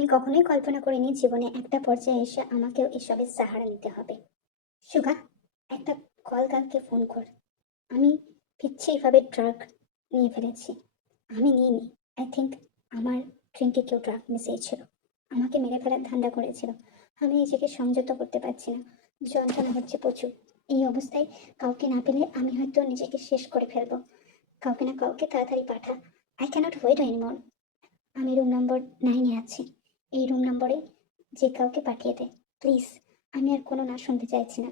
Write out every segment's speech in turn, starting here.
আমি কখনোই কল্পনা করিনি জীবনে একটা পর্যায়ে এসে আমাকেও এসবের সাহারা নিতে হবে। সুগা, একটা কল গার্লকে ফোন কর। আমি পিচ্ছি এইভাবে ড্রাগ নিয়ে ফেলেছি। আমি নিইনি। আই থিঙ্ক আমার ড্রিঙ্কে কেউ ড্রাগ মিশিয়েছিল। আমাকে মেরে ফেলার ধান্দা করেছিল। আমি নিজেকে সংযত করতে পারছি না। যন্ত্রণা হচ্ছে প্রচুর। এই অবস্থায় কাউকে না পেলে আমি হয়তো নিজেকে শেষ করে ফেলবো। কাউকে না কাউকে তাড়াতাড়ি পাঠা। I cannot wait anymore. আমি রুম নম্বর 9-এ আছি। এই রুম নম্বরে যে কাউকে পাঠিয়ে দে, প্লিজ। আমি আর কোনো না শুনতে চাইছি না।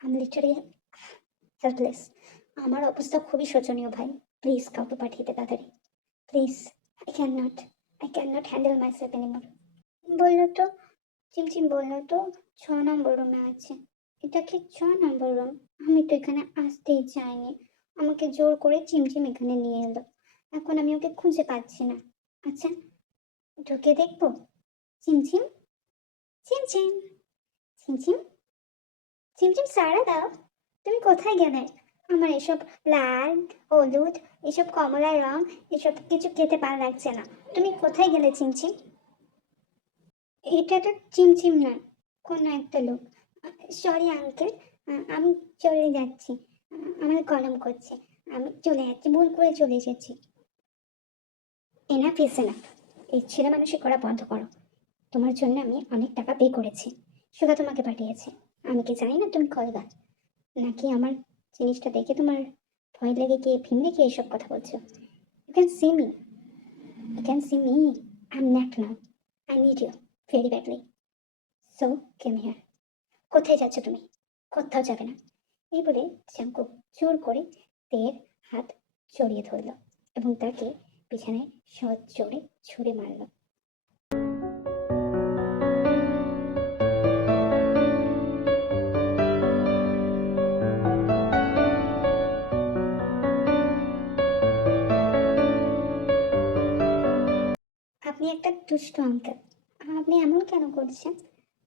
আমি লিটারালি হেল্পলেস। আমার অবস্থা খুবই শোচনীয় ভাই। প্লিজ কাউকে পাঠিয়ে দে তাড়াতাড়ি, please. I can not handle my self anymore. বললো তো, চিমচিম বললো তো 6 নম্বর রুমে আছে। এটা কি 6 নম্বর রুম? আমি তো এখানে আসতেই চাইনি। আমাকে জোর করে চিমচিম এখানে নিয়ে এলো। এখন আমি ওকে খুঁজে পাচ্ছি না। আচ্ছা, ঢুকে দেখবো? চিমচিম, চিমচিম, চিমচিম, চিমচিম সাড়া দাও। তুমি কোথায় গেলে? আমার এসব লাল, হলুদ, এসব কমলা রং, এসব কিছু খেতে ভালো লাগছে না। তুমি কোথায় গেলে চিমচিম? এটা তো চিমচিম নয়, কোনো একটা লোক। সরি আঙ্কেল, আমি চলে যাচ্ছি। আমার কলম করছে। আমি চলে যাচ্ছি, ভুল করে চলে এসেছি। Enough is enough. এই ছেলে মানুষই করা বন্ধ করো। তোমার জন্য আমি অনেক টাকা পে করেছি। সুগা তোমাকে পাঠিয়েছে। আমি কি জানি না তুমি কলগা? নাকি আমার জিনিসটা দেখে তোমার ভয় লেগে গিয়ে ভিমড়ে গিয়ে এসব কথা বলছো? You can see me, you can see me. I am not now. I need you very badly. So came here. কোথায় যাচ্ছ তুমি? কোথাও যাবে না। এই বলে চাঙ্কুক জোর করে তের হাত জড়িয়ে ধরল এবং তাকে বিছানায় সহজ জোরে ছুঁড়ে মারল। আপনি একটা দুষ্ট আঙ্কেল। আপনি এমন কেন করছেন?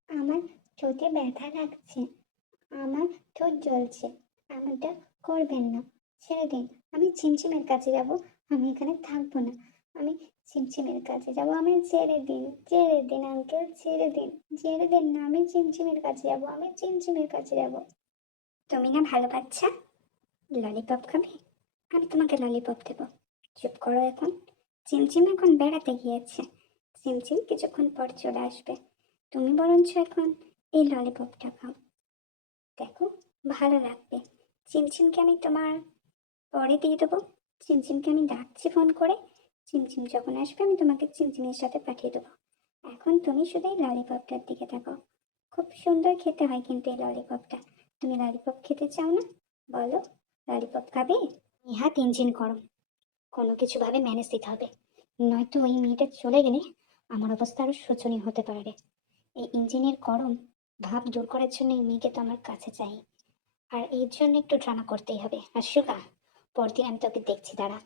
আমার ঠোঁটে ব্যথা লাগছে। আমার ঠোঁট জ্বলছে। এমনটা করবেন না। ছেড়ে দিন। আমি ছিমছিমের কাছে যাব। আমি এখানে থাকবো না। আমি ছিমছিমের কাছে যাব। আমি ছেড়ে দিন, ছেড়ে দিন আঙ্কেল, ছেড়ে দিন। ছেড়ে দিন না, আমি ছিমছিমের কাছে যাব। আমি ছিমছিমের কাছে যাব। তুমি না ভালো বাচ্চা, ললিপপ খাবে? আমি তোমাকে ললিপপ দেবো। চুপ করো এখন। চিমচিম এখন বেড়াতে গিয়েছে। চিমচিম কিছুক্ষণ পর চলে আসবে। তুমি বরঞ্চ এখন এই ললিপপটা খাও। দেখো, ভালো লাগবে। চিমচিমকে আমি তোমার পরে দিয়ে দেবো। চিমচিমকে আমি ডাকছি ফোন করে। চিমচিম যখন আসবে আমি তোমাকে চিমচিমের সাথে পাঠিয়ে দেবো। এখন তুমি শুধু এই ললিপপটার দিকে থাকো। খুব সুন্দর খেতে হয় কিন্তু এই ললিপপটা। তুমি ললিপপ খেতে চাও না? বলো, ললিপপ খাবে? ইহা ইঞ্জিন করো। কোনো কিছু ভাবে ম্যানেজ দিতে হবে, নয়তো ওই মেয়েটা চলে গেলে আমার অবস্থা আরো শোচনীয় হতে পারে। এই ইঞ্জিনের গরম ভাব দূর করার জন্য এই মেয়েকে তো আমার কাছে চাই। আর এর জন্য একটু ড্রামা করতেই হবে। আর সুগা, পরদিন আমি তোকে দেখছি, দাঁড়া।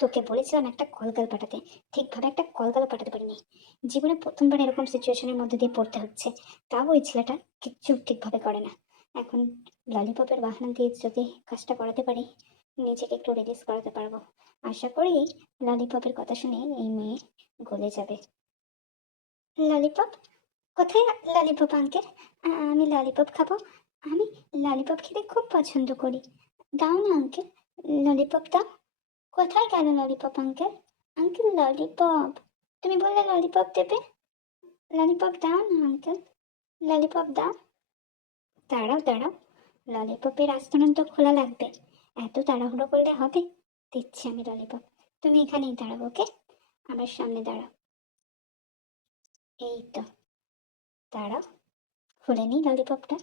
তোকে বলেছিলাম একটা কলগাল পাঠাতে, ঠিকভাবে একটা কলগালও পাঠাতে পারিনি। জীবনে প্রথমবার এরকম সিচুয়েশনের মধ্যে দিয়ে পড়তে হচ্ছে। তাও ওই ছেলেটা কিচ্ছু ঠিকভাবে করে না। এখন ললিপপের বাহানা দিয়ে যদি কাজটা করাতে পারি, নিজেকে একটু রিলিজ করাতে পারবো। আশা করি ললিপপের কথা শুনে এই মেয়ে গলে যাবে। ললিপপ কোথায়? ললিপপ আঙ্কেল, আমি ললিপপ খাবো। আমি ললিপপ খেতে খুব পছন্দ করি। দাও না আঙ্কেল, ললিপপ দাও। কোথায় গেল ললিপপ আঙ্কেল? আঙ্কেল ললিপপ, তুমি বললে ললিপপ দেবে। ললিপপ দাও না আঙ্কেল, ললিপপ দাও। দাঁড়াও দাঁড়াও, ললিপপের আস্তরণ তো খোলা লাগবে। এত তাড়াহুড়ো করলে হবে? দিচ্ছি আমি ললিপপ। তুমি এখানেই দাঁড়াবো, ওকে? আমার সামনে দাঁড়াও। এই তো, দাঁড়াও, খুলে নিই ললিপপটা,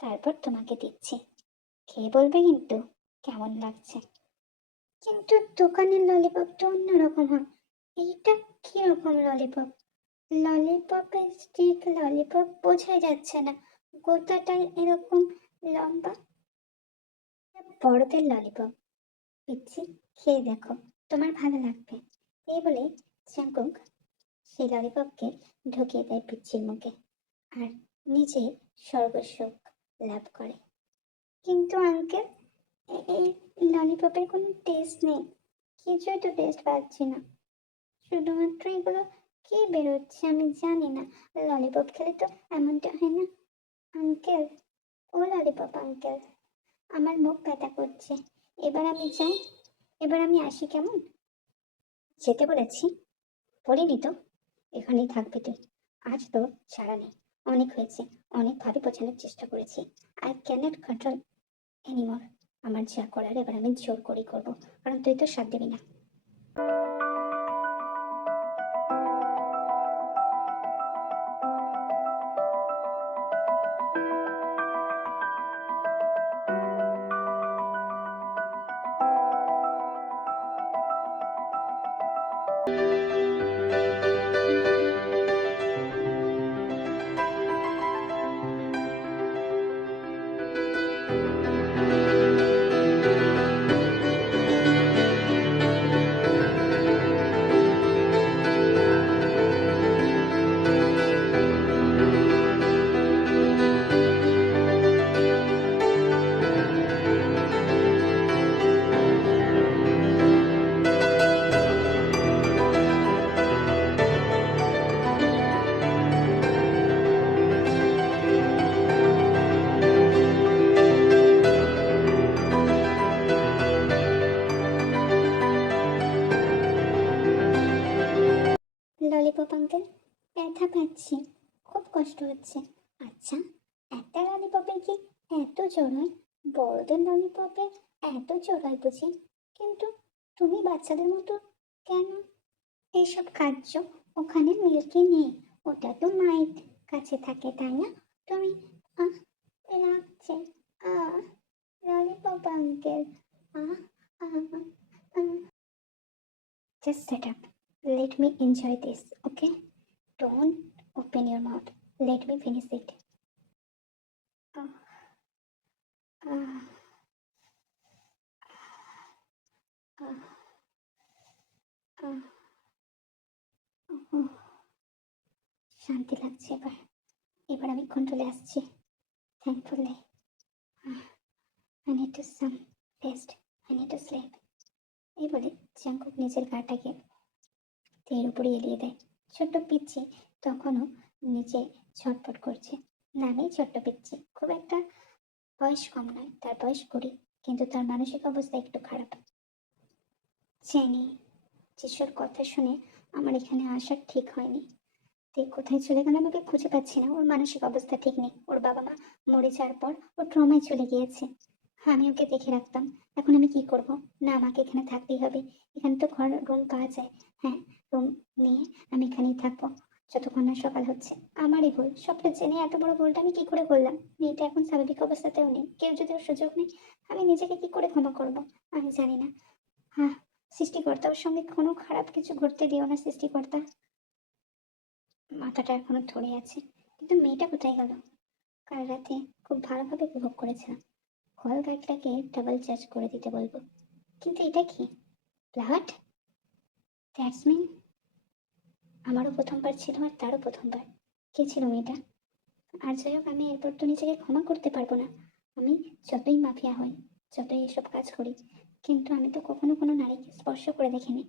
তারপর তোমাকে দিচ্ছি। খেয়ে বলবে কিন্তু কেমন লাগছে। কিন্তু দোকানের ললিপপ তো অন্যরকম হয়। এইটা কিরকম ললিপপ? ললিপপের স্টিক ললিপপ বোঝাই যাচ্ছে না। গোটাটা এরকম লম্বা। বড়দের ললিপপ দিচ্ছি, খেয়ে দেখো, তোমার ভালো লাগবে। এই বলে চাঙ্কুক সেই ললিপপকে ঢুকিয়ে দেয় পিচ্ছির মুখে আর নিজে সর্বসুখ লাভ করে। কিন্তু আঙ্কেল, এই ললিপপের কোনো টেস্ট নেই। কিছুই তো টেস্ট পাচ্ছি না। শুধুমাত্র এগুলো কি বেরোচ্ছে আমি জানি না। ললিপপ খেলে তো এমনটা হয় না। আঙ্কেল, ও ললিপপ আঙ্কেল, আমার মুখ ব্যথা করছে। এবার আমি যাই, এবার আমি আসি কেমন? যেতে বলেছি, বলিনি তো? এখানেই থাকবি তুই, আজ তো ছাড়া নেই। অনেক হয়েছে, অনেকভাবে বোঝানোর চেষ্টা করেছি। I cannot control anymore. আমার যা করার এবার আমি জোর করেই করবো, কারণ তুই তো সাথ দিবি না। ললিপপ আঙ্কেল, ব্যথা পাচ্ছি, খুব কষ্ট হচ্ছে। আচ্ছা, একটা ললিপপের কি এত জ্বর হয়? বড়দের ললিপপে এত জ্বর হয় বুঝি? কিন্তু তুমি বাচ্চাদের মতো কেন? এইসব কার্য ওখানে মিল্কি নেই, ওটা তো মায়ের কাছে থাকে, তাই না? তুমি আহ লাগছে, আহ lollipop uncle, ah ah ah just set up. Let me enjoy this, okay? Don't open your mouth. Let me finish it. Uh, uh, uh, uh, uh. শান্তি লাগছে এবার। এবার আমি কন্ট্রোলে আসছি, thankfully. I need to some rest. I need to sleep. এই বলে Jungkook নিজের গাটাকে তের উপরে এলিয়ে দেয়। ছোট্ট পিচ্ছি তখনও নিচে ছটফট করছে। নামেই ছোট্ট পিচ্ছি, খুব একটা বয়স কম নয়, তার বয়স 20, কিন্তু তার মানসিক অবস্থা একটু খারাপ। জেনি, যিশুর কথা শুনে আমার এখানে আসা ঠিক হয়নি। তুই কোথায় চলে গেল? আমাকে খুঁজে পাচ্ছি না। ওর মানসিক অবস্থা ঠিক নেই, ওর বাবা মা মরে যাওয়ার পর ও ট্রমায় চলে গিয়েছে। আমি ওকে দেখে রাখতাম, এখন আমি কি করব? না, আমাকে এখানে থাকতেই হবে। এখানে তো ঘর রুম পাওয়া যায়। হ্যাঁ, রুম নিয়ে আমি এখানেই থাকবো যতক্ষণ না সকাল হচ্ছে। আমারই ভুল, সবটা জেনে এত বড় ভুলটা আমি কি করে করলাম? মেয়েটা এখন স্বাভাবিক অবস্থাতেও নেই, কেউ যদি ওর সুযোগ নেই, আমি নিজেকে কি করে ক্ষমা করব? আমি জানি না। হ্যাঁ, সৃষ্টিকর্তা, ওর সঙ্গে কোনো খারাপ কিছু ঘটতে দিও না সৃষ্টিকর্তা। মাথাটা এখনো ধরে আছে, কিন্তু মেয়েটা কোথায় গেল? কাল রাতে খুব ভালোভাবে উপভোগ করেছিলাম। কল গার্ডটাকে ডাবল চার্জ করে দিতে বলবো। কিন্তু এটা কি? ব্লাড? দ্যাটস মিন আমারও প্রথমবার ছিল আর তারও প্রথমবার। কে ছিল মেয়েটা? আর যাই হোক, আমি এরপর তো নিজেকে ক্ষমা করতে পারবো না। আমি যতই মাফিয়া হই, যতই এসব কাজ করি, কিন্তু আমি তো কখনো কোনো নারীকে স্পর্শ করে দেখিনি।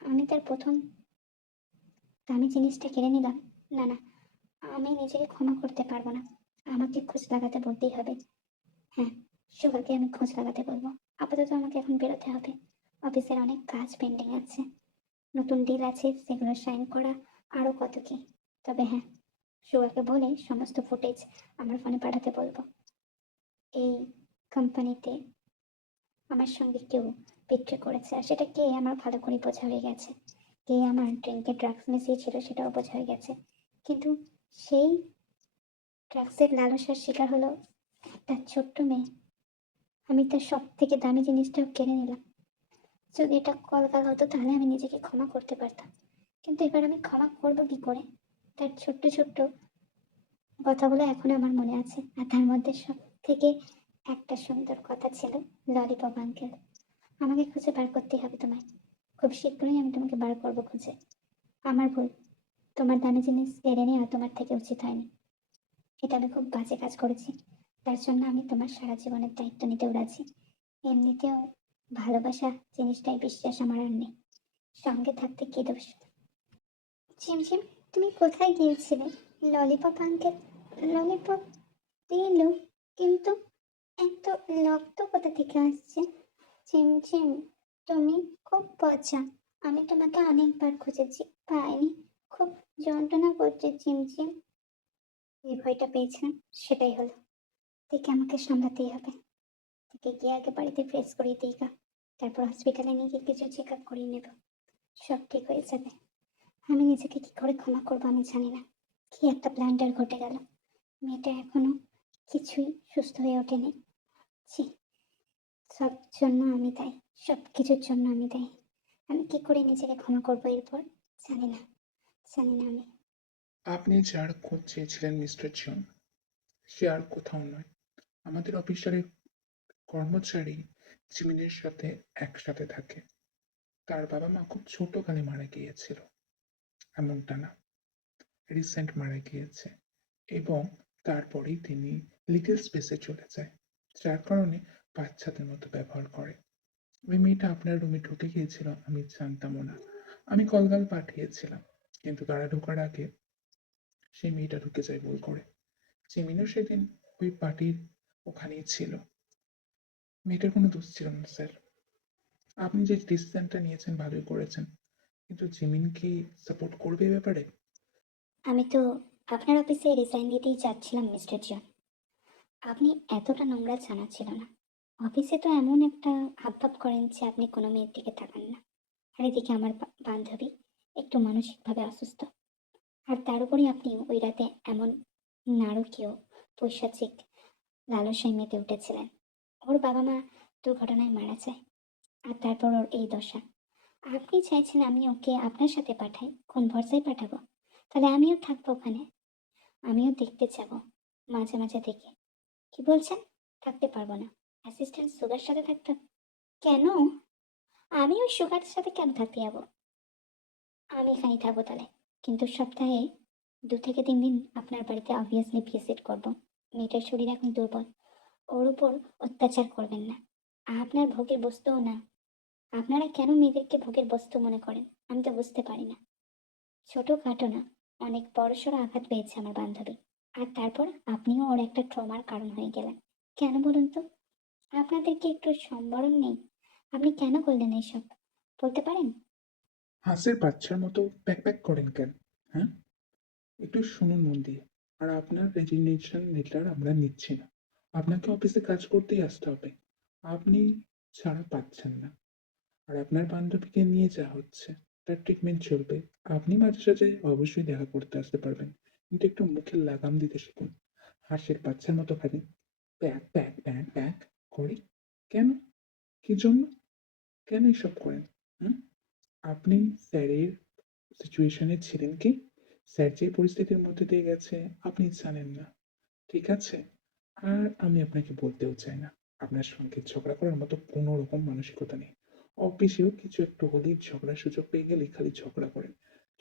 আমি তার প্রথম দামি জিনিসটা কেড়ে নিলাম। না না, আমি নিজেকে ক্ষমা করতে পারবো না। আমাকে খোঁজ লাগাতে বলতেই হবে। হ্যাঁ, সুগাকে আমি খোঁজ লাগাতে বলবো। আপাতত আমাকে এখন বেরোতে হবে। অফিসের অনেক কাজ পেন্ডিং আছে, নতুন ডিল আছে, সেগুলো সাইন করা, আরও কত কি। তবে হ্যাঁ, সুগাকে বলে সমস্ত ফুটেজ আমার ফোনে পাঠাতে বলবো। এই কোম্পানিতে আমার সঙ্গে কেউ বিক্রি করেছে, আর সেটা কে আমার ভালো করে বোঝা হয়ে গেছে। কে আমার ড্রিঙ্কে ড্রাগস মিশিয়েছিল সেটাও বোঝা হয়ে গেছে। কিন্তু সেই ড্রাগসের লালসার শিকার হলো একটা ছোট্ট মেয়ে। আমি তার সব থেকে দামি জিনিসটাও কেড়ে নিলাম। যদি এটা কলকাল হতো তাহলে আমি নিজেকে ক্ষমা করতে পারতাম, কিন্তু এবার আমি ক্ষমা করবো কি করে? তার ছোট্ট ছোট্ট কথাগুলো এখনো আমার মনে আছে, আর তার মধ্যে সব থেকে একটা সুন্দর কথা ছিল ললিপপ আঙ্কেল। আমাকে খুঁজে বার করতেই হবে তোমায়, খুব শীঘ্রই আমি তোমাকে বার করবো খুঁজে। আমার ভুল, তোমার দামি জিনিস কেড়ে নেওয়া তোমার থেকে উচিত হয়নি। এটা আমি খুব বাজে কাজ করেছি, তার জন্য আমি তোমার সারা জীবনের দায়িত্ব নিতেও রাজি। এমনিতেও ভালোবাসা জিনিসটাই বিশ্বাস আমার আর নেই, সঙ্গে থাকতে কি দোষ? ঝিমঝিম, তুমি কোথায় গিয়েছিলে? ললিপপ আঙ্কেল ললিপপ দিল, কিন্তু এত রক্ত কোথা থেকে আসছে? ঝিমঝিম, তুমি খুব পচা। আমি তোমাকে অনেকবার খুঁজেছি, পাইনি। খুব যন্ত্রণা করছে ঝিমঝিম। যে ভয়টা পেয়েছিলাম সেটাই হলো। থেকে আমাকে সামলাতেই হবে। থেকে গিয়ে আগে বাড়িতে ফ্রেশ করিয়ে দিই গা। তারপর হসপিটালে নিয়ে গিয়ে কিছু চেক আপ করিয়ে নেব। সব ঠিক হয়ে যাবে। আমি নিজেকে কি করে ক্ষমা করবো আমি জানি না। কি একটা ব্লান্ডার ঘটে গেল। মেয়েটা এখনো কিছুই সুস্থ হয়ে ওঠেনি। ছি, সব জন্য আমি দায়ী। সব কিছুর জন্য আমি দায়ী। আমি কি করে নিজেকে ক্ষমা করবো এরপর? জানি না, জানি না আমি। আপনি যার খোঁজ চেয়েছিলেন মিস্টার জন, সে আর কোথাও নয়। আমাদের অফিসের এক কর্মচারী জিমিনের সাথে একসাথে থাকে। তার বাবা মা খুব ছোটকালে মারা গিয়েছিল। এমনটা না, রিসেন্ট মারা গিয়েছে। এবং তারপরেই তিনি লিটল স্পেসে চলে যায়, যার কারণে বাচ্চাদের মতো ব্যবহার করে। ওই মেয়েটা আপনার রুমে ঢুকে গিয়েছিল আমি জানতামও না। আমি কলগাল পাঠিয়েছিলাম, কিন্তু তারা ঢোকার আগে সেই মেয়েটা ঢুকে যায় ভুল করে। জিমিনও সেদিন ওই পার্টির ওখানেই ছিল। মেয়েটার কোনো দোষ ছিল না স্যার। আপনি যে ডিসিশনটা নিয়েছেন ভালোই করেছেন, কিন্তু জিমিন কি সাপোর্ট করবে এ ব্যাপারে? আমি তো আপনার অফিসে রিজাইন দিতেই চাচ্ছিলাম মিস্টার জন। আপনি এতটা নোংরা জানা ছিল না। অফিসে তো এমন একটা হাবভাব করেন যে আপনি কোনো মেয়ের দিকে তাকান না। আর এদিকে আমার বান্ধবী একটু মানসিকভাবে অসুস্থ। আর তার উপরে আপনি ওই রাতে এমন নারকীয় পৈশাচিক লালসায় মেতে উঠেছিলেন। ওর বাবা মা দুর্ঘটনায় মারা যায়, আর তারপর ওর এই দশা। আপনি চাইছেন আমি ওকে আপনার সাথে পাঠাই? কোন ভরসায় পাঠাবো? তাহলে আমিও থাকবো ওখানে। আমিও দেখতে যাবো, মাঝে মাঝে দেখে। কি বলছেন? থাকতে পারবো না? অ্যাসিস্ট্যান্ট সুগার সাথে থাকতে হবে? কেন? আমি ওই সুগারের সাথে কেন থাকতে যাবো? আমি এখানেই থাকবো তাহলে। কিন্তু সপ্তাহে 2 থেকে 3 দিন আপনার বাড়িতে অবভিয়াসলি ভিজিট করব। মেয়েটার শরীর এখন দুর্বল। ওর উপর অত্যাচার করবেন না। আপনার ভোগের বস্তুও না। আপনারা কেন মেয়েদেরকে ভোগের বস্তু মনে করেন আমি তো বুঝতে পারি না। ছোটখাটো না, অনেক বড়সড় আঘাত পেয়েছে আমার বান্ধবী। আর তারপর আপনিও ওর একটা ট্রমার কারণ হয়ে গেলেন। কেন বলুন তো? আপনাদের কি একটু সম্বরণ নেই? আপনি কেন করলেন এইসব? বলতে পারেন? হাঁসের বাচ্চার মতো প্যাক প্যাক করেন কেন? হ্যাঁ, একটু শুনুন মন দিয়ে। আর আপনার রেজিগনেশন লেটার আমরা নিচ্ছি না। আপনাকে অফিসে কাজ করতেই আসতে হবে। আপনি ছাড়া পাচ্ছেন না। আর আপনার বান্ধবীকে নিয়ে যা হচ্ছে, তার ট্রিটমেন্ট চলবে। আপনি মাঝে সাঝে অবশ্যই দেখা করতে আসতে পারবেন, কিন্তু একটু মুখের লাগাম দিতে শিখুন। হাঁসের বাচ্চার মতো খালি প্যাক প্যাক প্যাক প্যাক করে কেন? কি জন্য? কেন এসব করেন? হুম? আপনি স্যারের সিচুয়েশনে ছিলেন কি? স্যার যে পরিস্থিতির মধ্যে দিয়ে গেছে আপনি জানেন না, ঠিক আছে? আর আমি আপনাকে বলতেও চাই না, আপনার সঙ্গে ঝগড়া করার মতো কোনো রকম মানসিকতা নেই। অফিসেও কিছু একটু হলেই ঝগড়ার সুযোগ পেয়ে গেলেই খালি ঝগড়া করেন।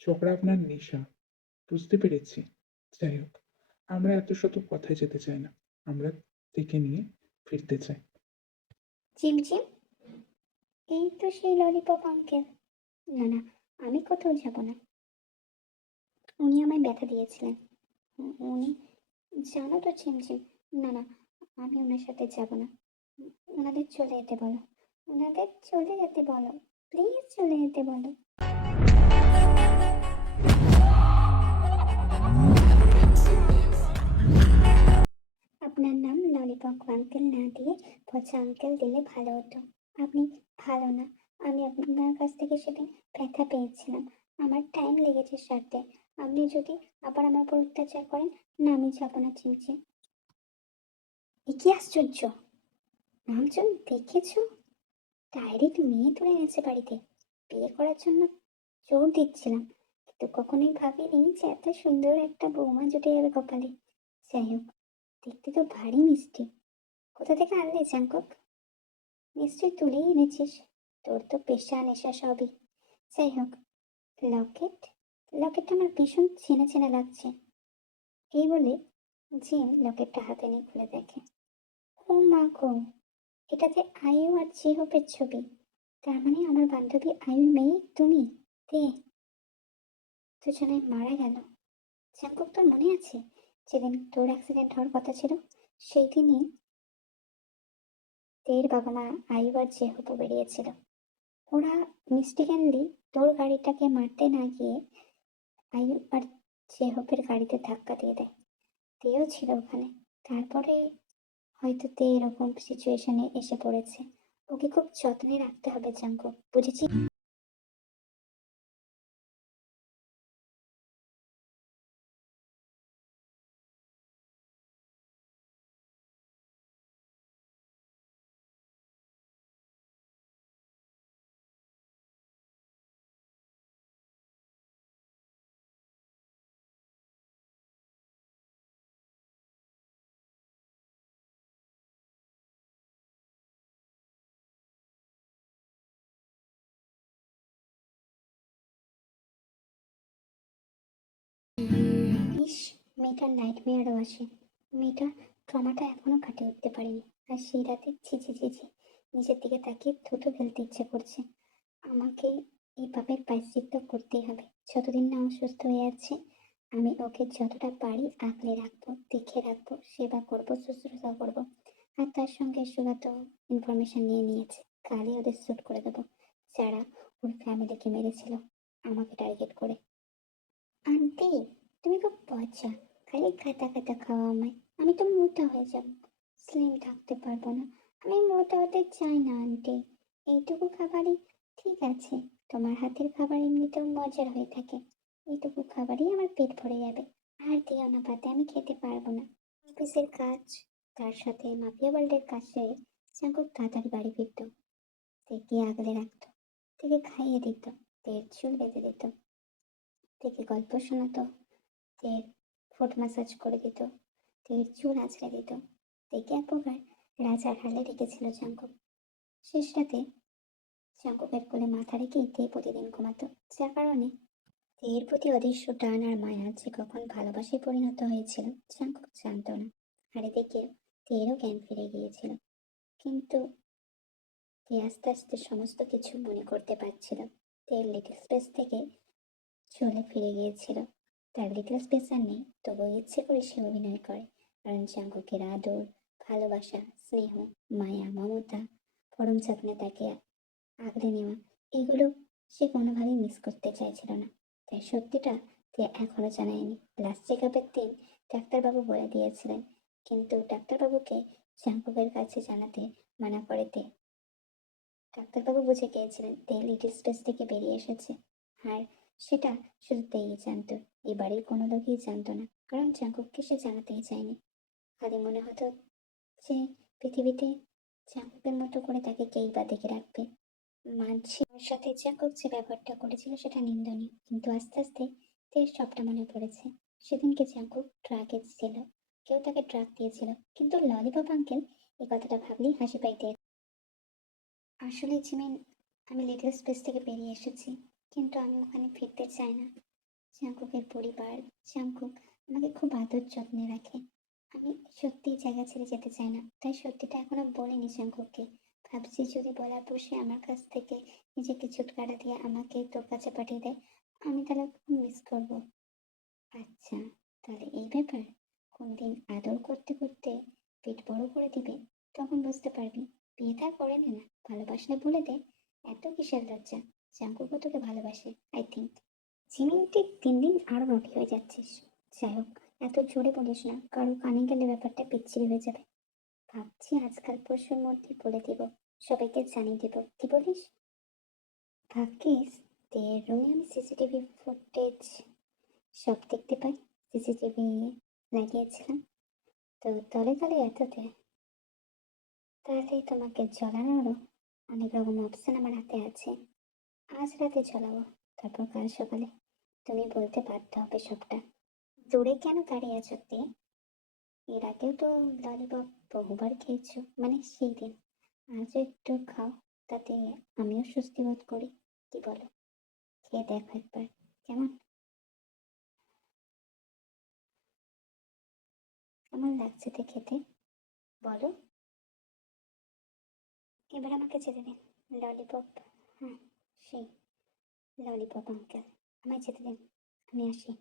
ঝগড়া আপনার নেশা, বুঝতে পেরেছি। যাই হোক, আমরা এত শত কথায় যেতে চাই না। আমরা থেকে নিয়ে ফিরতে চাই। চিমচিম, এই তো সেই ললিপপ আঙ্কেল। না না, আমি কোথাও যাব না। উনি আমায় ব্যথা দিয়েছিলেন। উনি, জানো তো ঝিমঝিম। না না, আমি ওনার সাথে যাব না। ওনাদের চলে যেতে বলো। ওনাদের চলে যেতে বলো। প্লিজ চলে যেতে বলো। আপনার নাম ললিপপ আঙ্কেল না দিয়ে পচা আঙ্কেল দিলে ভালো হতো। আপনি ভালো না। আমি আপনার কাছ থেকে সেদিন ব্যথা পেয়েছিলাম। আমার টাইম লেগেছে সারতে। আপনি যদি আবার আমার উপর অত্যাচার করেন, না আমি যাবো না ঝিমঝিম। এ কি আশ্চর্য! নামজন দেখেছো? ডাইরেক্ট মেয়ে তুলে এনেছে বাড়িতে। বিয়ে করার জন্য জোর দিচ্ছিলাম, কিন্তু কখনোই ভাবিনি যে এত সুন্দর একটা বৌমা জুটে যাবে কপালে। যাই হোক, দেখতে তো ভারী মিষ্টি। কোথা থেকে আনলে জাঙ্কক? নিশ্চয়ই তুলেই এনেছিস। তোর তো পেশা নেশা সবই। যাই হোক, লকেট, লকেটটা আমার ভীষণ চেনা চেনা লাগছে। এই বলে জিম লকেটটা হাতে নিয়ে খুলে দেখে। ও মা গো, এটাতে আয়ু আর জিহোপের ছবি। তার মানে আমার বান্ধবী আয়ুর মেয়ে তুমি? দে। দুজনে মারা গেল। জাঙ্কুক, তোর মনে আছে যেদিন তোর অ্যাক্সিডেন্ট হওয়ার কথা ছিল, সেই দিনই তের বাবা মা আইয়ুব আর জেহপও বেরিয়েছিল। ওরা মিস্টেকেনলি তোর গাড়িটাকে মারতে না গিয়ে আইয়ুব আর জেহপের গাড়িতে ধাক্কা দিয়ে দেয়। তেও ছিল ওখানে। তারপরে হয়তো তে এরকম সিচুয়েশনে এসে পড়েছে। ওকে খুব যত্নে রাখতে হবে জাঙ্কুক, বুঝেছি? ইস, মেয়েটার নাইটমেয়ারও আসে। মেয়েটা ট্রমাটা এখনো কাটিয়ে উঠতে পারেনি। আর সেই রাতে ছি ছি ছি ছি, নিজের দিকে তাকিয়ে থুতু ফেলতে ইচ্ছে করছে। আমাকে এই পাপের প্রায়শ্চিত্ত করতেই হবে। যতদিন না ও সুস্থ হয়ে যাচ্ছে, আমি ওকে যতটা পারি আগলে রাখবো, দেখে রাখবো, সেবা করবো, শুশ্রূষা করবো। আর তার সঙ্গে সুগা তো ইনফরমেশন নিয়ে নিয়েছে। কালই ওদের শ্যুট করে দেবো, যারা ওর ফ্যামিলিকে মেরেছিল আমাকে টার্গেট করে। আন্টি, তুমি খুব পচা, খালি খাতা খাতা খাওয়া আমায়। আমি তো মোটা হয়ে যাব, স্লিম থাকতে পারবো না। আমি মোটা হতে চাই না আন্টি। এইটুকু খাবারই ঠিক আছে। তোমার হাতের খাবার এমনিতেও মজার হয়ে থাকে। এইটুকু খাবারই আমার পেট ভরে যাবে। আর দিও না পাতে, আমি খেতে পারবো না। অফিসের কাজ, তার সাথে মাফিয়া ওয়ার্ল্ডের কাজ সেরে চাঙ্কুক তাড়াতাড়ি বাড়ি ফিরত। তেকে আগলে রাখতো, তেকে খাইয়ে দিত, তের চুল বেঁধে দিত, তেকে গল্প শোনাতো, তের ফুট ম্যাসাজ করে দিত, তের চুল আঁচড়ে দিত। তেকে এক প্রকার রাজার হালে রেখেছিল চাঙ্কুক। শেষ রাতে চাঙ্কুকের কোলে মাথা রেখেই তে প্রতিদিন ঘুমাতো, যার কারণে তের প্রতি অদৃশ্য টান আর মায়া যে কখন ভালোবাসায় পরিণত হয়েছিল চাঙ্কুক জানতো না। আর এদিকে তেরও জ্ঞান ফিরে গিয়েছিল। কিন্তু তে আস্তে আস্তে সমস্ত কিছু মনে করতে পারছিল। তের লিটল স্পেস থেকে চলে ফিরে গিয়েছিল। তার লিটল স্পেস আর নেই, তবুও ইচ্ছে করে সে অভিনয় করে। কারণ চাঙ্কুকের আদর, ভালোবাসা, স্নেহ, মায়া, মমতা, পরম যত্নে তাকে আগলে নেওয়া, এগুলো সে কোনোভাবেই মিস করতে চাইছিল না। তাই সত্যিটা সে এখনো জানায়নি। লাস্ট চেক আপের দিন ডাক্তারবাবু বলে দিয়েছিলেন, কিন্তু ডাক্তারবাবুকে চাঙ্কুকের কাছে জানাতে মানা করে তে। ডাক্তারবাবু বুঝে গিয়েছিলেন তে লিটল স্পেস থেকে বেরিয়ে এসেছে। আর সেটা শুধু তেই জানতো, এই বাড়ির কোনো লোকই জানতো না। কারণ চাঙ্কুককে সে জানাতেই চায়নি। খালি মনে হতো যে পৃথিবীতে চাঙ্কুকের মতো করে তাকে কেই বা দেখে রাখবে। মানছি ওর সাথে চাঙ্কুক যে ব্যবহারটা করেছিল সেটা নিন্দনীয়, কিন্তু আস্তে আস্তে তে সবটা মনে পড়েছে। সেদিনকে চাঙ্কুক ড্রাগে ছিল, কেউ তাকে ড্রাগ দিয়েছিল, কিন্তু ললিপপ আঙ্কেল এই কথাটা ভাবলেই হাসি পাইতে। আসলে জিমিন, আমি লিটল স্পেস থেকে বেরিয়ে এসেছি, কিন্তু আমি ওখানে ফিরতে চাই না। চাঙ্কুকের পরিবার, চাঙ্কুক আমাকে খুব আদর যত্নে রাখে। আমি সত্যিই জায়গা ছেড়ে যেতে চাই না, তাই সত্যিটা এখনো বলিনি চাঙ্কুককে। ভাবছি যদি বলার পর সে আমার কাছ থেকে নিজেকে ছুটকারা দিয়ে আমাকে তোর কাছে পাঠিয়ে দেয়, আমি তাহলে খুব মিস করবো। আচ্ছা, তাহলে এই ব্যাপার। কোনদিন আদর করতে করতে পেট বড় করে দিবে, তখন বুঝতে পারবি। বিয়ে থা করে নে না, ভালোবাসলে বলে দে। এত কিসের লজ্জা? জাঙ্কুকও তোকে ভালোবাসে, আই থিঙ্ক। জিমিন, দিন দিন আরো নটি হয়ে যাচ্ছিস। যাই হোক, এত জোরে বলিস না, কারো কানে গেলে ব্যাপারটা বিচ্ছিরি হয়ে যাবে। ভাবছি আজকাল পরশুর মধ্যে বলে দিব, সবাইকে জানিয়ে দিব, কি বলিস? ভাগ্যিস তোর রুমে আমি সিসিটিভি ফুটেজ সব দেখতে পাই। সিসিটিভি লাগিয়েছিলাম, তো তলে তলে এততে, তাহলে তোমাকে জ্বালানোরও অনেক রকম অপশন আমার হাতে আছে। আজ রাতে জ্বালাবো, তারপর কাল সকালে তুমি বলতে বাধ্য হবে সবটা। দূরে কেন দাঁড়িয়ে আছো তে? এর আগেও তো ললিপপ বহুবার খেয়েছো, মানে সেই দিন। আজও একটু খাও, তাতে আমিও স্বস্তি বোধ করি। কি বলো? খেয়ে দেখো একবার, কেমন কেমন লাগছে তে খেতে, বলো। এবার আমাকে যেতে দিন। ললিপপ, হ্যাঁ, সেই ললিপপ আঙ্কেল, আমায় যেতে দিন। আমি আসি।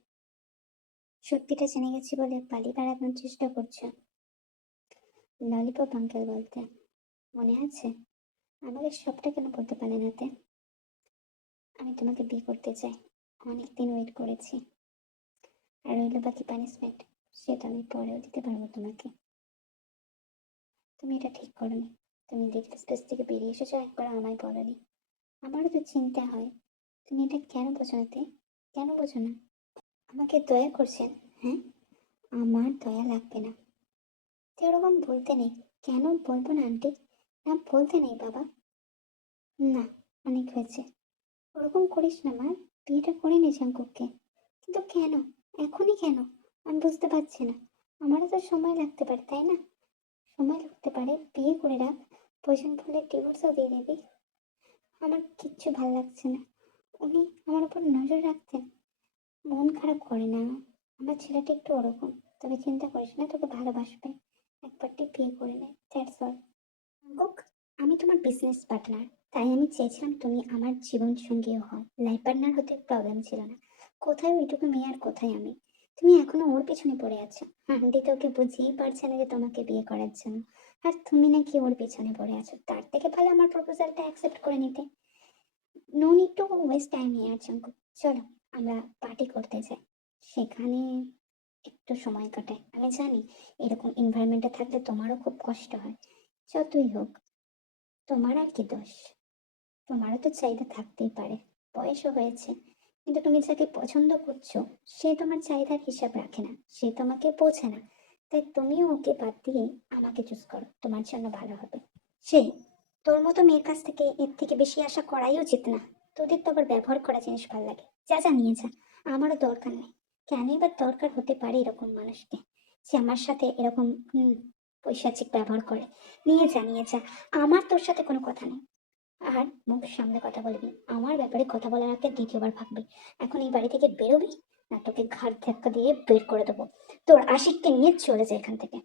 সত্যিটা জেনে গেছি বলে পালিয়ে বেড়ানোর চেষ্টা করছো। ললিপপ আঙ্কেল বলতে মনে আছে? আমাকে সবটা কেন বলতে পারলে না তে? আমি তোমাকে বিয়ে করতে চাই, অনেকদিন ওয়েট করেছি। আর রইল বাকি পানিশমেন্ট, সেটা আমি পরেও দিতে পারবো তোমাকে। তুমি এটা ঠিক করোনি। তুমি লিটল স্পেস থেকে বেরিয়ে এসেছো, একবার আমায় বলোনি। আমারও তো চিন্তা হয়, তুমি এটা কেন বোঝো না তে? কেন বোঝো না? আমাকে দয়া করছেন? হ্যাঁ, আমার দয়া লাগবে না। তো এরকম বলতে নেই। কেন বলবো না আন্টি? না বলতে নেই বাবা। না, অনেক হয়েছে। ওরকম করিস না মা, বিয়েটা করে নে জাঙ্কুককে। কিন্তু কেন? এখনই কেন? আমি বুঝতে পারছি না। আমারও তো সময় লাগতে পারে, তাই না? সময় লাগতে পারে, বিয়ে করে রাখ। প্রয়োজন পড়লে ডিভোর্সও দিয়ে দিবি। আমার কিচ্ছু ভালো লাগছে না। উনি আমার উপর নজর রাখতেন। মন খারাপ করে না। আমার ছেলেটা একটু ওরকম। তবে চিন্তা করিস না, তোকে ভালোবাসবে। একবারটি বিয়ে করে নে, দ্যাটস অল। জাঙ্কুক, আমি তোমার বিজনেস পার্টনার, তাই আমি চেয়েছিলাম তুমি আমার জীবন সঙ্গীও হও। লাইফ পার্টনার হতে প্রবলেম ছিল না। কোথায় ওইটুকু মেয়ে আর কোথায় আমি? তুমি এখনো ওর পিছনে পড়ে আছো। আন্টি তো ওকে বুঝিয়েই পারছে না যে তোমাকে বিয়ে করার জন্য। আর তুমি নাকি ওর পিছনে পড়ে আছো। তার থেকে ভালো আমার প্রপোজালটা অ্যাকসেপ্ট করে নিতে। No need to waste time here Jungkook. চলো আমরা পার্টি করতে যাই, সেখানে একটু সময় কাটাই। আমি জানি এরকম এনভায়রনমেন্টে থাকলে তোমারও খুব কষ্ট হয়। যতই হোক, তোমার আর কি দোষ? তোমারও তো চাহিদা থাকতেই পারে, বয়সও হয়েছে। কিন্তু তুমি যাকে পছন্দ করছো, সে তোমার চাহিদার হিসাব রাখে না, সে তোমাকে বোঝে না। তাই তুমিও ওকে বাদ দিয়ে আমাকে চুজ করো, তোমার জন্য ভালো হবে। সেই তোর মতো মেয়ের কাছ থেকে এর থেকে বেশি আশা করাই উচিত না। তোদের তো আবার ব্যবহার করা জিনিস ভালো লাগে। যা যা নিয়ে যা, আমারও দরকার নেই। কেনই বা দরকার হতে পারে এরকম মানুষকে, যে আমার সাথে এরকম পৈশাচিক ব্যবহার করে? নিয়ে যা নিয়ে যা, আমার তোর সাথে কোনো কথা নেই। আর মুখ সামলে কথা বলবি, আমার ব্যাপারে কথা বলার আগে দ্বিতীয়বার ভাববি। এখন এই বাড়ি থেকে বেরোবি, না তোকে ঘাড় ধাক্কা দিয়ে বের করে দেবো। তোর আশিককে নিয়ে চলে যায় এখান থেকে।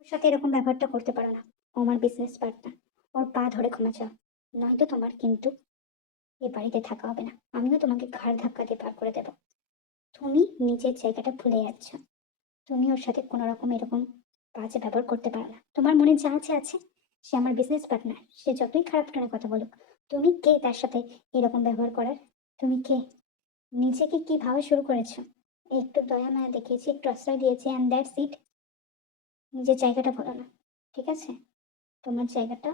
ওর সাথে এরকম ব্যবহারটা করতে পারো না। ও আমার বিজনেস পার্টনার। ওর পা ধরে ক্ষমা চাও, নয়তো তোমার কিন্তু এ বাড়িতে থাকা হবে না। আমিও তোমাকে ঘাড় ধাক্কা দিয়ে পার করে দেবো। তুমি নিজের জায়গাটা ভুলে যাচ্ছ। তুমি ওর সাথে কোনো রকম এরকম বাজে ব্যবহার করতে পারো না। তোমার মনে যা আছে আছে। সে আমার বিজনেস পার্টনার, সে যতই খারাপ টোনে কথা বলুক। তুমি কে তার সাথে এরকম ব্যবহার করার? তুমি কে? নিজেকে কি ভাবা শুরু করেছো? একটু দয়া মায়া দেখিয়েছি, একটু আশ্রয় দিয়েছি, অ্যান্ড দ্যাটস ইট। নিজের জায়গাটা বলো না, ঠিক আছে? তোমার জায়গাটা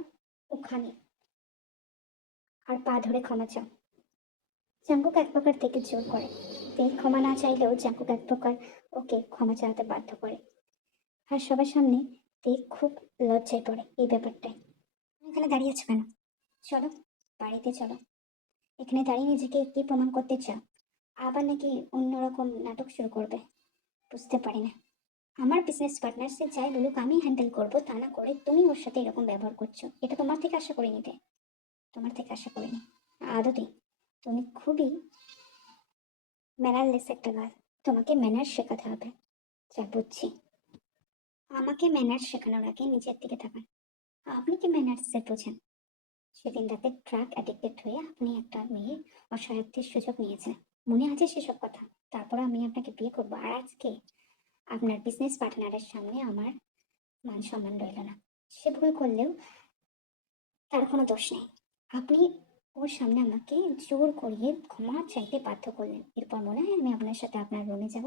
ওখানে। আর পা ধরে ক্ষমা চাও। জাঙ্কুক এক প্রকার থেকে জোর করে। তে ক্ষমা না চাইলেও জাঙ্কুক এক প্রকার ওকে ক্ষমা চাইতে বাধ্য করে। আর সবার সামনে তে খুব লজ্জায় পড়ে এই ব্যাপারটায়। এখানে দাঁড়িয়ে আছো কেন? চলো, বাড়িতে চলো। এখানে দাঁড়িয়ে নিজেকে কি প্রমাণ করতে চাও? আবার নাকি অন্যরকম নাটক শুরু করবে? বুঝতে পারি না। আমার বিজনেস পার্টনার, সে যাই বলুক আমি হ্যান্ডেল করবো, তা না করে তুমি ওর সাথে এরকম ব্যবহার করছো। এটা তোমার থেকে আশা করিনি তে, তোমার থেকে আশা করিনি। আদতে তুমি খুবই ম্যানারলেস একটা গার্ল। তোমাকে ম্যানার শেখাতে হবে। যা বুঝছি। আমাকে ম্যানার শেখানোর আগে নিজের দিকে তাকান। আপনি কি ম্যানার্সে বোঝেন? সেদিন রাতে ট্রাক অ্যাডিক্টেড হয়ে আপনি একটা মেয়ে অসহায়ত্বের সুযোগ নিয়েছেন, মনে আছে সেসব কথা? তারপর আমি আপনাকে বিয়ে করবো, আর আজকে আপনার বিজনেস পার্টনারের সামনে আমার মান সম্মান রইল না। সে ভুল করলেও তার কোনো দোষ নেই। আপনি ওর সামনে আমাকে জোর করিয়ে ক্ষমা চাইতে বাধ্য করলেন। এরপর মনে হয় আমি আপনার সাথে আপনার রুমে যাব,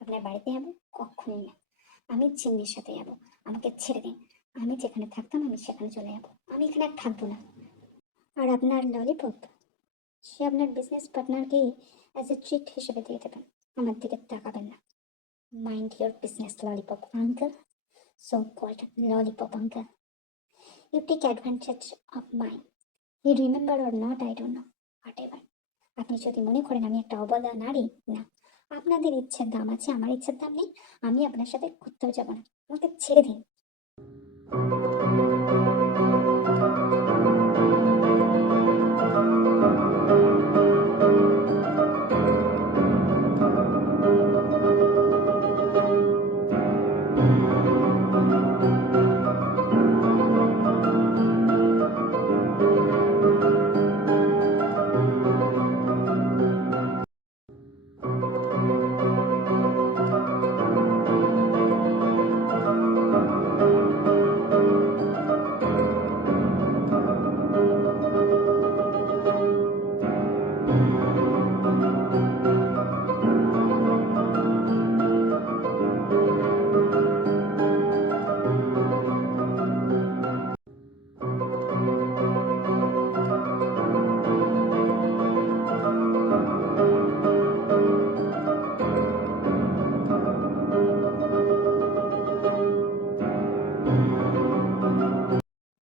আপনার বাড়িতে যাবো? কখনোই না। আমি চিন্নির সাথে যাবো। আমাকে ছেড়ে দিন। আমি যেখানে থাকতাম আমি সেখানে চলে যাবো। আমি এখানে আর থাকবো না। আর আপনার ললিপপ, সে আপনার বিজনেস পার্টনারকে অ্যাজ এ ট্রিট হিসেবে দিয়ে দেবেন। আমার দিকে তাকাবেন না। Mind your business lollipop uncle. So called lollipop uncle, you take advantage of my. You remember or not, I don't know, whatever. আপনি যদি মনে করেন আমি একটা অবলা নারী, না, আপনাদের ইচ্ছের দাম আছে, আমার ইচ্ছের দাম নেই। আমি আপনার সাথে কোথাও যাব না। আমাকে ছেড়ে দিন।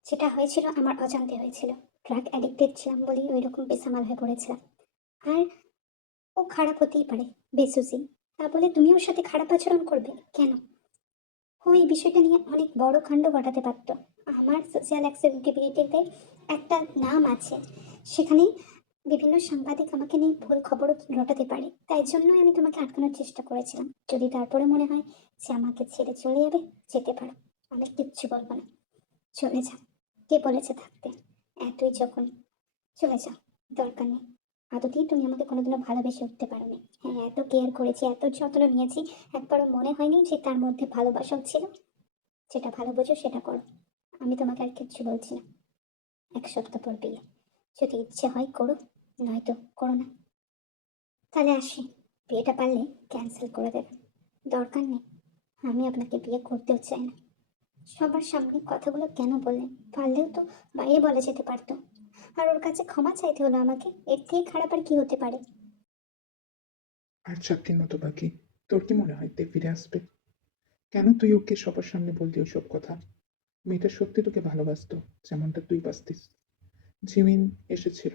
যেটা হয়েছিল আমার অজান্তে হয়েছিল। ড্রাগ অ্যাডিক্টেড ছিলাম বলেই ওই রকম বেসামাল হয়ে পড়েছিলাম। আর ও খারাপ হতেই পারে, বেসুসি। তা বলে তুমি ওর সাথে খারাপ আচরণ করবে কেন? ও এই বিষয়টা নিয়ে অনেক বড় কাণ্ড ঘটাতে পারত। আমার সোশ্যাল অ্যাক্সেপ্টেবিলিটিতে একটা নাম আছে, সেখানে বিভিন্ন সাংবাদিক আমাকে নিয়ে ভুল খবরও রটাতে পারে। তাই জন্যই আমি তোমাকে আটকানোর চেষ্টা করেছিলাম। যদি তারপরে মনে হয় যে আমাকে ছেড়ে চলে যাবে, যেতে পারো। আমি কিচ্ছু বলবো না। চলে যাও। কে বলেছে থাকতে? এতই যখন, চলে যাও। দরকার নেই। আদতেই তুমি আমাকে কোনোদিনও ভালোবেসে উঠতে পারোনি। হ্যাঁ, এত কেয়ার করেছি, এত যত্ন নিয়েছি, একবারও মনে হয়নি যে তার মধ্যে ভালোবাসাও ছিল। যেটা ভালো বোঝো সেটা করো। আমি তোমাকে আর কিচ্ছু বলছি না। 1 সপ্তাহ পর বিয়ে। যদি ইচ্ছে হয় করো, নয়তো করো না। তাহলে আসি। বিয়েটা পারলে ক্যান্সেল করে দেবেন। দরকার নেই। আমি আপনাকে বিয়ে করতেও চাই না। সবার সামনে কথাগুলো কেন বললেন? পারলেও তো বাইরে বলা যেতে পারতো। আর ওর কাছে ক্ষমা চাইতে হলো আমাকে। এর থেকে খারাপ আর কি হতে পারে? আর 4 দিন মতো বাকি। তোর কি মনে হয় তে ফিরে আসবে? কেন তুই ওকে সবার সামনে বললি ওসব কথা? মেয়েটা সত্যি তোকে ভালোবাসতো, যেমনটা তুই বাসতিস। জিমিন এসেছিল,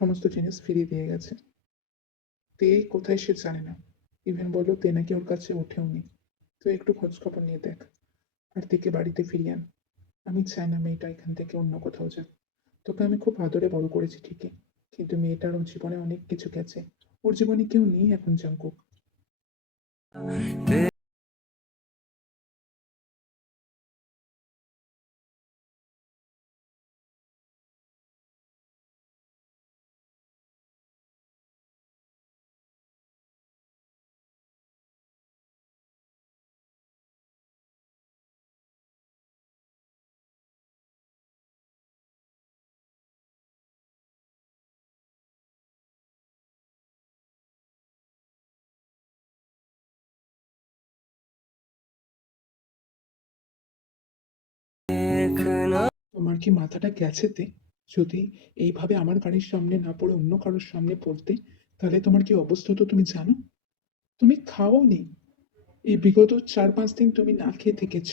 সমস্ত জিনিস ফিরিয়ে দিয়ে গেছে। তে কোথায় সে জানে না। ইভেন বললো তে নাকি ওর কাছে ওঠেও নি। তুই একটু খোঁজ খবর নিয়ে দেখ, আর তেকে বাড়িতে ফিরিয়ে আন। আমি চাই না মেয়েটা এখান থেকে অন্য কোথাও যাক। তোকে আমি খুব আদরে বড় করেছি ঠিকই, কিন্তু মেয়েটার ওর জীবনে অনেক কিছু গেছে। ওর জীবনে কেউ নেই এখন জাঙ্কুক। তোমার কি মাথাটা গেছে তে? যদি এইভাবে আমার গাড়ির সামনে না পড়ে অন্য কারোর সামনে পড়তে, তাহলে তোমার কি অবস্থা হতো তুমি জানো? তুমি খাওনি। এই বিগত 4-5 দিন তুমি না খেয়ে থেকেছ।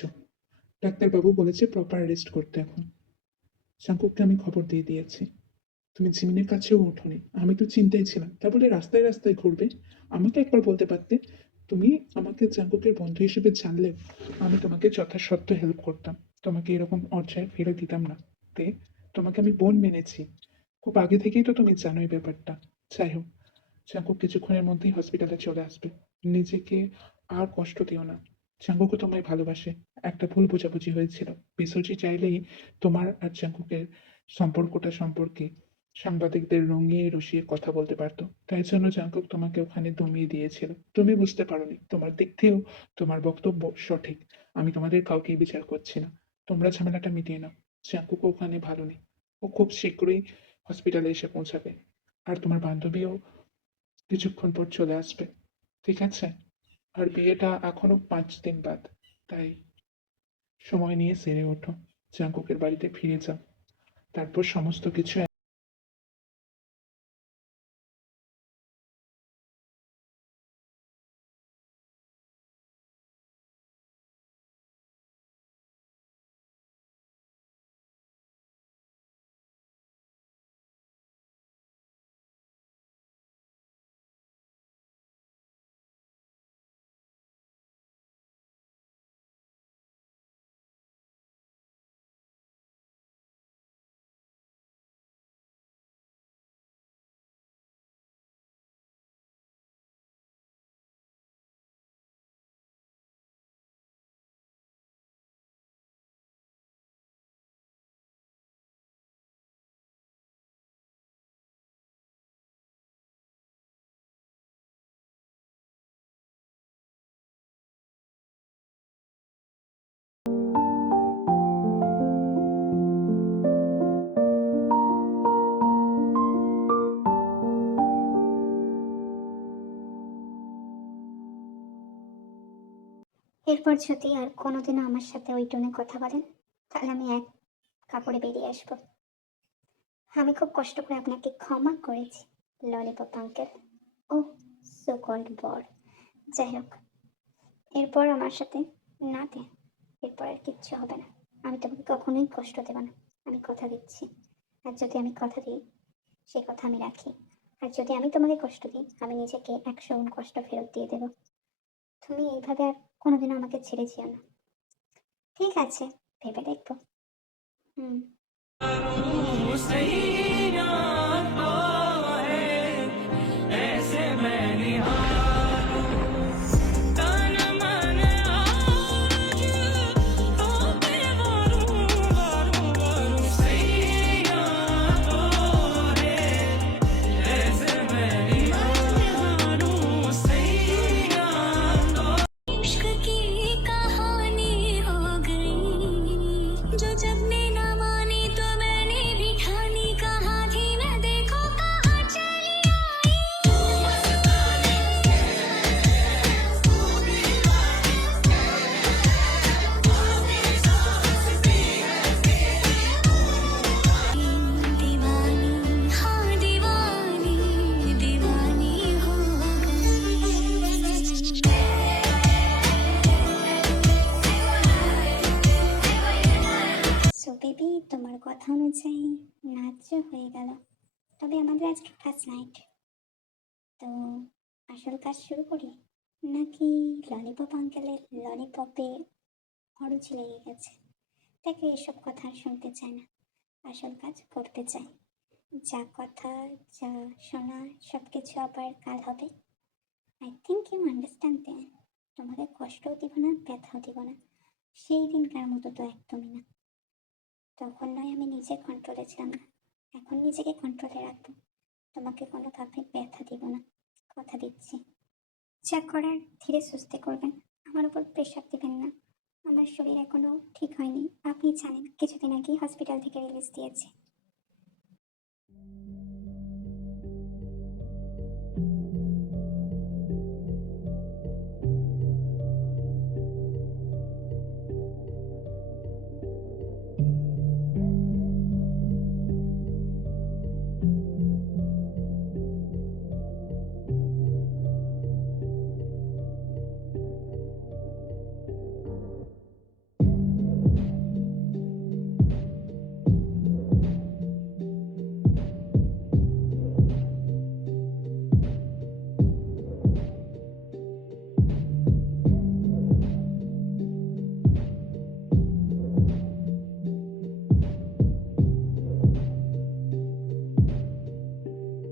ডাক্তারবাবু বলেছে প্রপার রেস্ট করতে এখন। জাঙ্কুককে আমি খবর দিয়ে দিয়েছি। তুমি জিমিনের কাছেও ওঠোনি। আমি তো চিন্তায় ছিলাম, তা বলে রাস্তায় রাস্তায় ঘুরবে? আমাকে একবার বলতে পারতে। তুমি আমাকে জাঙ্কুকের বন্ধু হিসেবে জানলে আমি তোমাকে যথাসাধ্য হেল্প করতাম। তোমাকে এরকম অর্জায় ফেলে দিতাম না। তে তোমাকে আমি বোন মেনেছি। খুব আগে থেকেই তো তুমি জানো এই ব্যাপারটা। যাই হোক, জাঙ্কুক কিছুক্ষণের মধ্যেই হসপিটালে চলে আসবে। নিজেকে আর কষ্ট দিও না। জাঙ্কুকও তোমায় ভালোবাসে। একটা ভুল বোঝাবুঝি হয়েছিল। বিশ্বজি চাইলেই তোমার আর জাঙ্কুকের সম্পর্কটা সম্পর্কে সাংবাদিকদের রঙিয়ে রসিয়ে কথা বলতে পারতো। তাই জন্য জাঙ্কুক তোমাকে ওখানে দমিয়ে দিয়েছিল। তুমি বুঝতে পারোনি। তোমার দিক থেকেও তোমার বক্তব্য সঠিক। আমি তোমাদের কাউকেই বিচার করছি না। তোমরা ঝামেলাটা মিটিয়ে নাও। জাঙ্কুক ওখানে ভালো নেই। ও খুব শীঘ্রই হসপিটালে এসে পৌঁছাবে। আর তোমার বান্ধবীও কিছুক্ষণ পর চলে আসবে। ঠিক আছে? আর বিয়েটা এখনো 5 দিন বাদ। তাই সময় নিয়ে সেরে ওঠো। জাঙ্কুকের বাড়িতে ফিরে যাও। তারপর সমস্ত কিছু এরপর যদি আর কোনোদিনও আমার সাথে ওই টোনে কথা বলেন, তাহলে আমি এক কাপড়ে বেরিয়ে আসবো। আমি খুব কষ্ট করে আপনাকে ক্ষমা করেছি ললিপপ আঙ্কেল। ও সো কল্ড বর। যাই হোক, এরপর আমার সাথে না দে, এরপর আর কিচ্ছু হবে না। আমি তোমাকে কখনোই কষ্ট দেব না, আমি কথা দিচ্ছি। আর যদি আমি কথা দিই, সেই কথা আমি রাখি। আর যদি আমি তোমাকে কষ্ট দিই, আমি নিজেকে 100 গুণ কষ্ট ফেরত দিয়ে দেব। তুমি এইভাবে আর কোনোদিনও আমাকে ছেড়ে যেও না। ঠিক আছে, ভেবে দেখবো। হুম। इश्क की कहानी हो गई जो जब ने ना मानी तो मैंने भी ठानी कहा थी मैं देखो कहाँ चली आई दीवानी हाँ दीवानी दीवानी हो गई। সো বেবি, তোমার কথা অনুযায়ী নাচও হয়ে গেল। তবে আমাদের আজকে ফার্স্ট নাইট, তো আসল কাজ শুরু করি, নাকি ললিপপ আঙ্কেলের ললিপপে অরুচি লেগে গেছে? তাকে এসব কথা আর শুনতে চায় না, আসল কাজ করতে চায়। যা কথা, যা শোনা, সব কিছু আবার কাল হবে। I think you understand then. তোমাকে কষ্টও দিব না, ব্যথাও দিব না, সেই দিনকার মতো তো একদমই না। তখন নয় আমি নিজের কন্ট্রোলে ছিলাম না, এখন নিজেকে কন্ট্রোলে রাখবো। তোমাকে কোনোভাবে ব্যথা দিব না, কথা দিচ্ছি। যা করার ধীরে সুস্থে করবেন, আমার উপর প্রেশার দিবেন না। আমার শরীর এখনো ঠিক হয়নি, আপনি জানেন কিছুদিন আগেই হসপিটাল থেকে রিলিজ দিয়েছে।